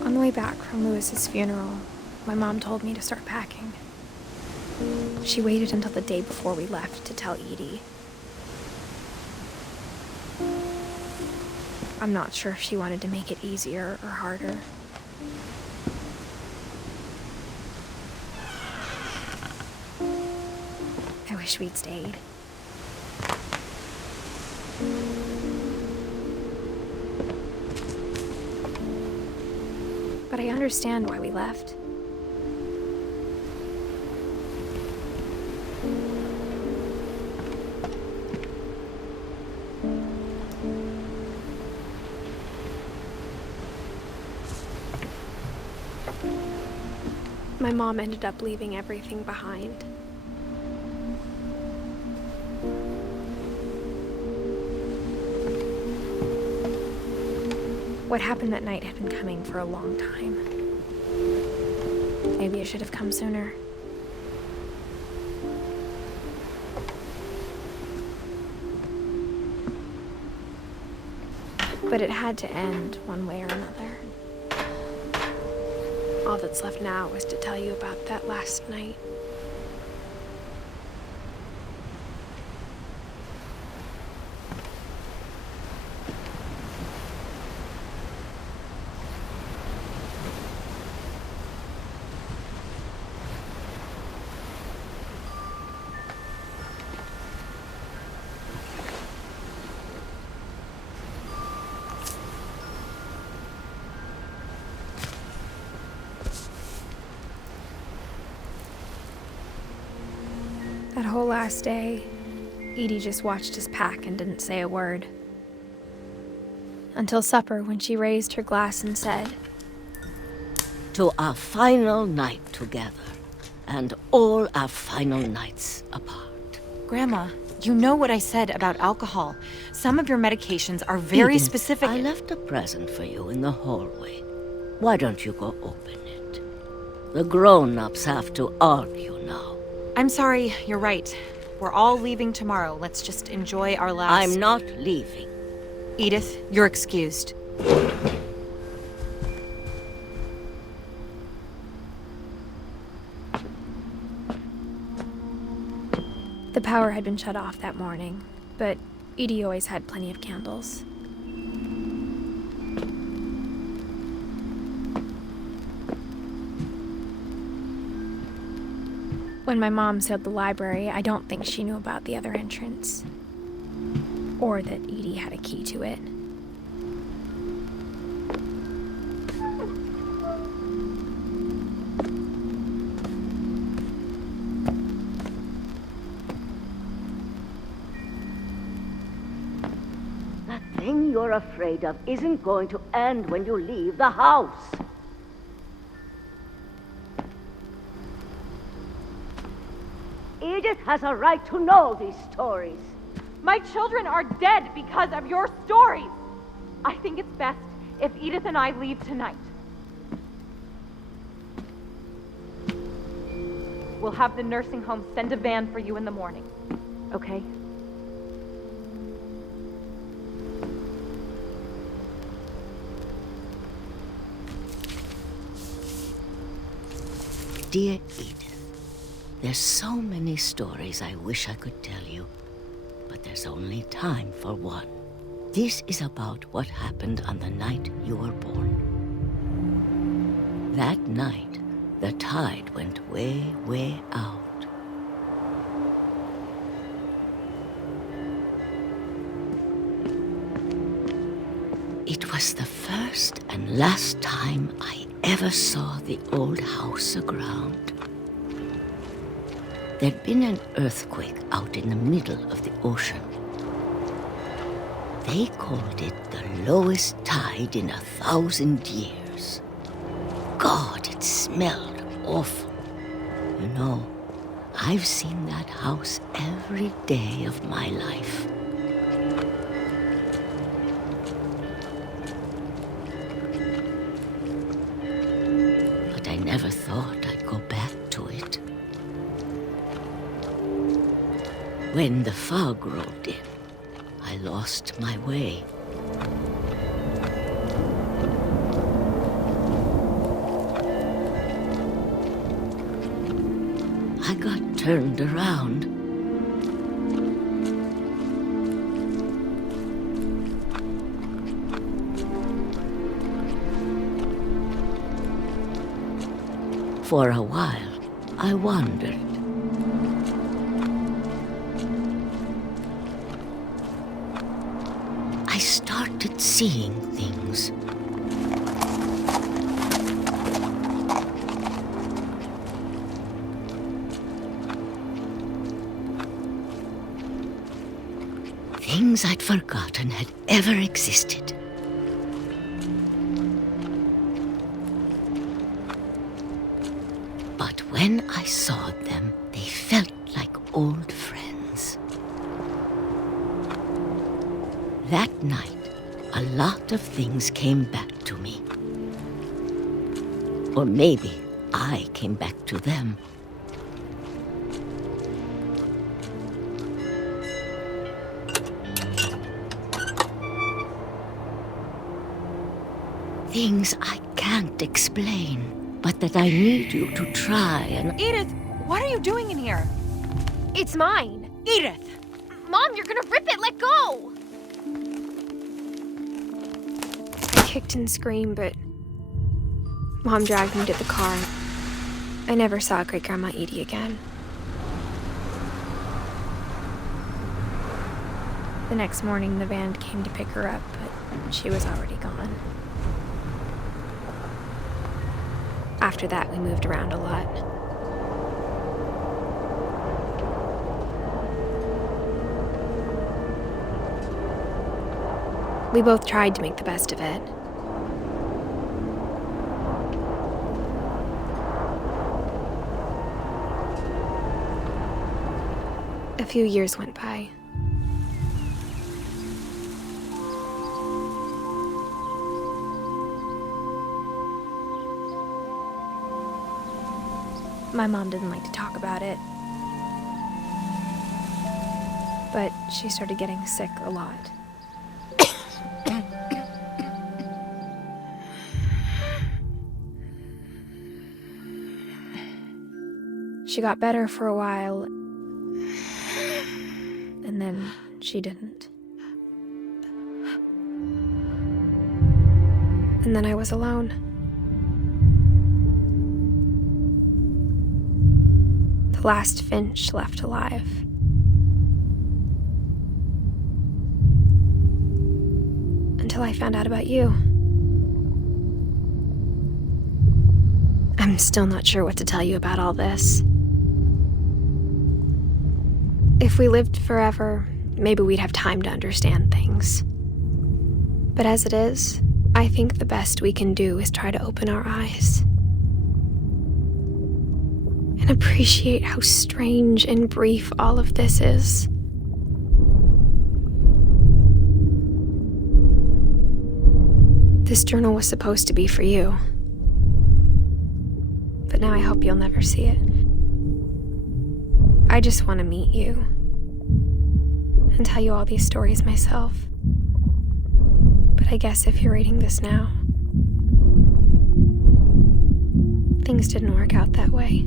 On the way back from Lewis's funeral, my mom told me to start packing. She waited until the day before we left to tell Edie. I'm not sure if she wanted to make it easier or harder. I wish we'd stayed. But I understand why we left. My mom ended up leaving everything behind. What happened that night had been coming for a long time. Maybe it should have come sooner. But it had to end one way or another. All that's left now is to tell you about that last night. That whole last day, Edie just watched us pack and didn't say a word. Until supper, when she raised her glass and said, "To our final night together, and all our final nights apart." Grandma, you know what I said about alcohol. Some of your medications are very Edith, specific. I left a present for you in the hallway. Why don't you go open it? The grown-ups have to argue now. I'm sorry, you're right. We're all leaving tomorrow. Let's just enjoy our last... I'm not leaving. Edith, you're excused. the power had been shut off that morning, but Edie always had plenty of candles. When my mom sealed the library, I don't think she knew about the other entrance. Or that Edie had a key to it. That thing you're afraid of isn't going to end when you leave the house. Edith has a right to know these stories. My children are dead because of your stories. I think it's best if Edith and I leave tonight. We'll have the nursing home send a van for you in the morning, okay? Dear Edith, there's so many stories I wish I could tell you, but there's only time for one. This is about what happened on the night you were born. That night, the tide went way, way out. It was the first and last time I ever saw the old house aground. There'd been an earthquake out in the middle of the ocean. They called it the lowest tide in 1,000 years. God, it smelled awful. You know, I've seen that house every day of my life. But I never thought I'd go back to it. When the fog rolled in, I lost my way. I got turned around. For a while, I wandered. I started seeing things. Things I'd forgotten had ever existed. But when I saw them, they felt like old friends. That night, a lot of things came back to me. Or maybe I came back to them. Things I can't explain, but that I need you to try and... Edith, what are you doing in here? It's mine. Edith! Mom, you're gonna rip it! Let go! I kicked and screamed, but Mom dragged me to the car. I never saw Great-Grandma Edie again. The next morning, the van came to pick her up, but she was already gone. After that, we moved around a lot. We both tried to make the best of it. A few years went by. My mom didn't like to talk about it, but she started getting sick a lot. She got better for a while, and then she didn't. And then I was alone. The last Finch left alive. Until I found out about you. I'm still not sure what to tell you about all this. If we lived forever, maybe we'd have time to understand things. But as it is, I think the best we can do is try to open our eyes. And appreciate how strange and brief all of this is. This journal was supposed to be for you. But now I hope you'll never see it. I just want to meet you and tell you all these stories myself. But I guess if you're reading this now, things didn't work out that way.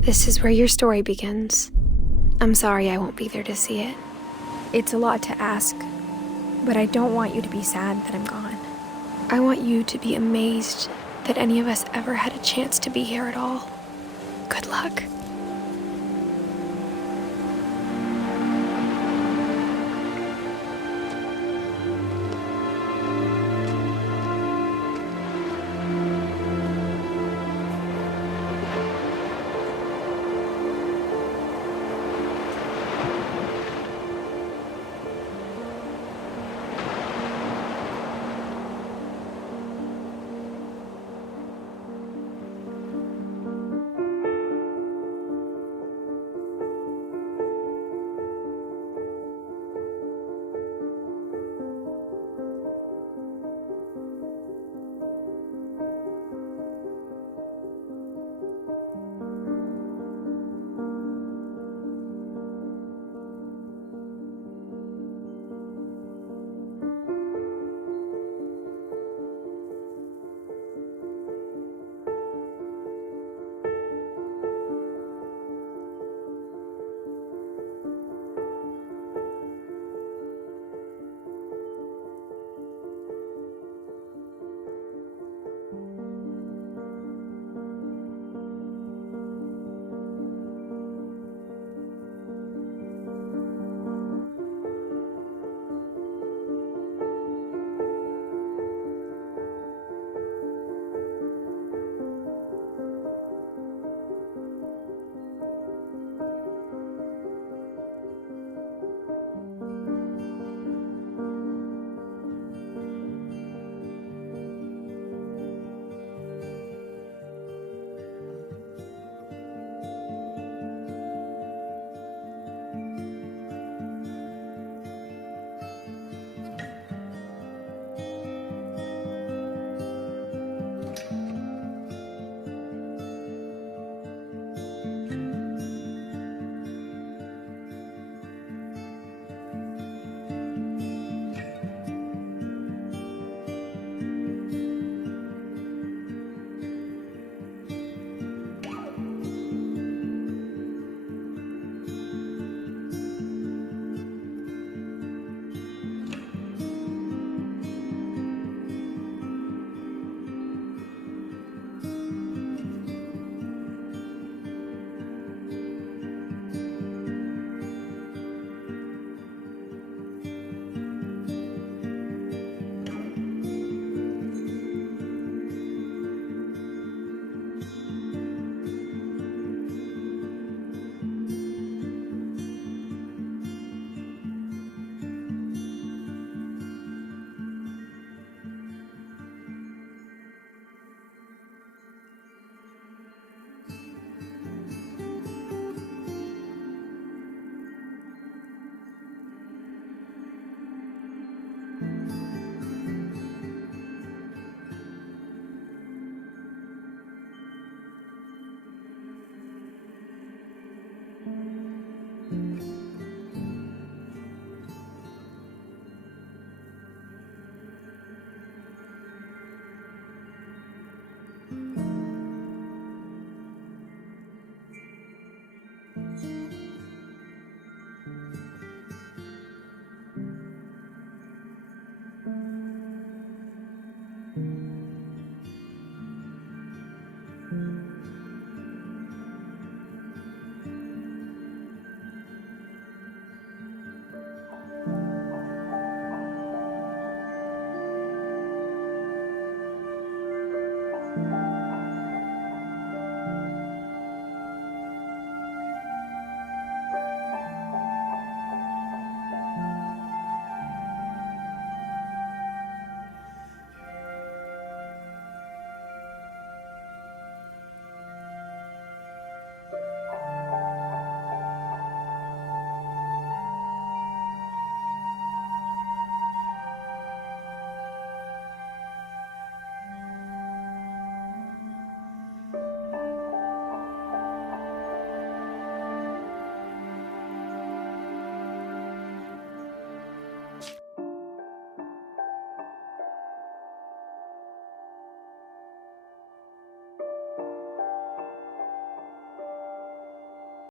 This is where your story begins. I'm sorry I won't be there to see it. It's a lot to ask, but I don't want you to be sad that I'm gone. I want you to be amazed that any of us ever had a chance to be here at all. Good luck.